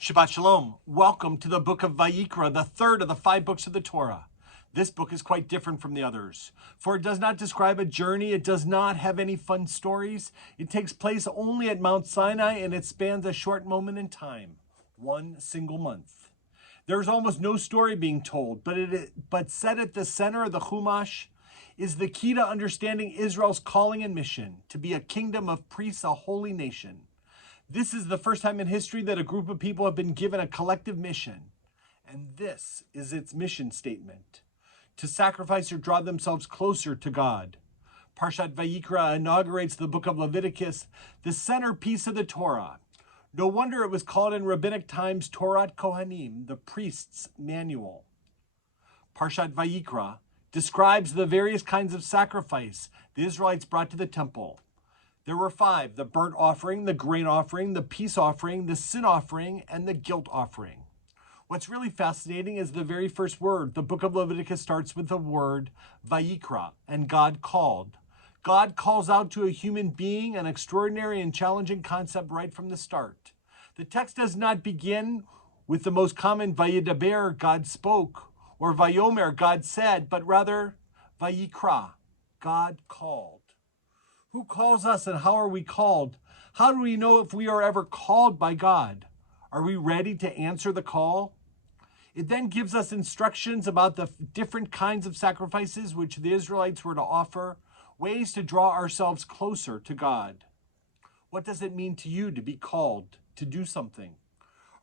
Shabbat Shalom. Welcome to the book of Vayikra, the third of the 5 books of the Torah. This book is quite different from the others, for it does not describe a journey. It does not have any fun stories. It takes place only at Mount Sinai, and it spans a short moment in time, one single month. There is almost no story being told, but set at the center of the Chumash is the key to understanding Israel's calling and mission to be a kingdom of priests, a holy nation. This is the first time in history that a group of people have been given a collective mission. And this is its mission statement: to sacrifice or draw themselves closer to God. Parshat Vayikra inaugurates the book of Leviticus, the centerpiece of the Torah. No wonder it was called in rabbinic times Torah Kohanim, the priest's manual. Parshat Vayikra describes the various kinds of sacrifice the Israelites brought to the temple. There were 5: the burnt offering, the grain offering, the peace offering, the sin offering, and the guilt offering. What's really fascinating is the very first word. The book of Leviticus starts with the word Vayikra, and God called. God calls out to a human being an extraordinary and challenging concept right from the start. The text does not begin with the most common Vayidaber, God spoke, or Vayomer, God said, but rather Vayikra, God called. Who calls us and how are we called? How do we know if we are ever called by God? Are we ready to answer the call? It then gives us instructions about the different kinds of sacrifices which the Israelites were to offer, ways to draw ourselves closer to God. What does it mean to you to be called to do something?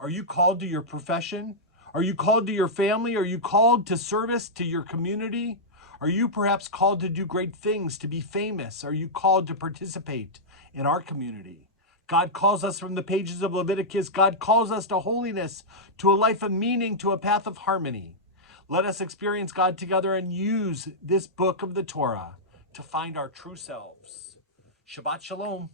Are you called to your profession? Are you called to your family? Are you called to service to your community? Are you perhaps called to do great things, to be famous? Are you called to participate in our community? God calls us from the pages of Leviticus. God calls us to holiness, to a life of meaning, to a path of harmony. Let us experience God together and use this book of the Torah to find our true selves. Shabbat Shalom.